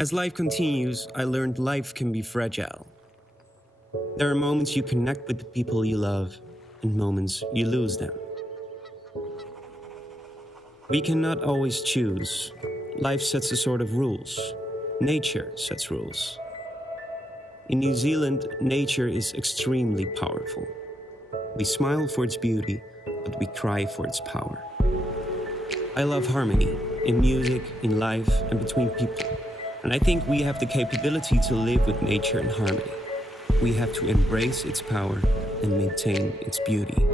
As life continues, I learned life can be fragile. There are moments you connect with the people you love, and moments you lose them. We cannot always choose. Life sets a sort of rules. Nature sets rules. In New Zealand, nature is extremely powerful. We smile for its beauty, but we cry for its power. I love harmony, in music, in life, and between people. And I think we have the capability to live with nature in harmony. We have to embrace its power and maintain its beauty.